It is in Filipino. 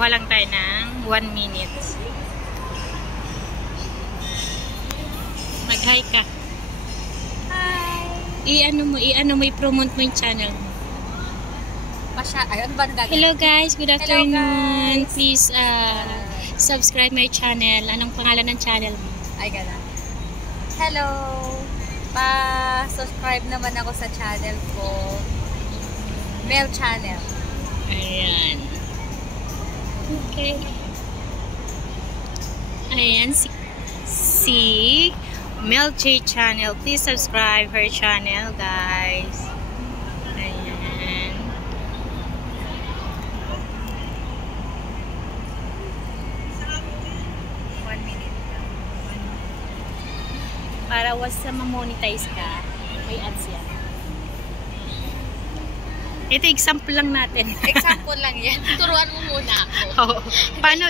Kuha lang tayo ng 1 minute. Mag-hi ka. Hi! I-ano mo, i-promote mo yung channel mo. Ayun ba gagawin? Hello guys, good afternoon. Guys. Please subscribe my channel. Anong pangalan ng channel mo? Ay, gano'n. Hello! Pa-subscribe naman ako sa channel ko. Mel Channel. Ayan. Okay. Ayan, si Mel J Channel. Please subscribe her channel, guys. Ayan. Para was sa ma-monetize ka, may ads yan. Ito example lang natin. Example lang yan. Turuan mo muna ako. Paano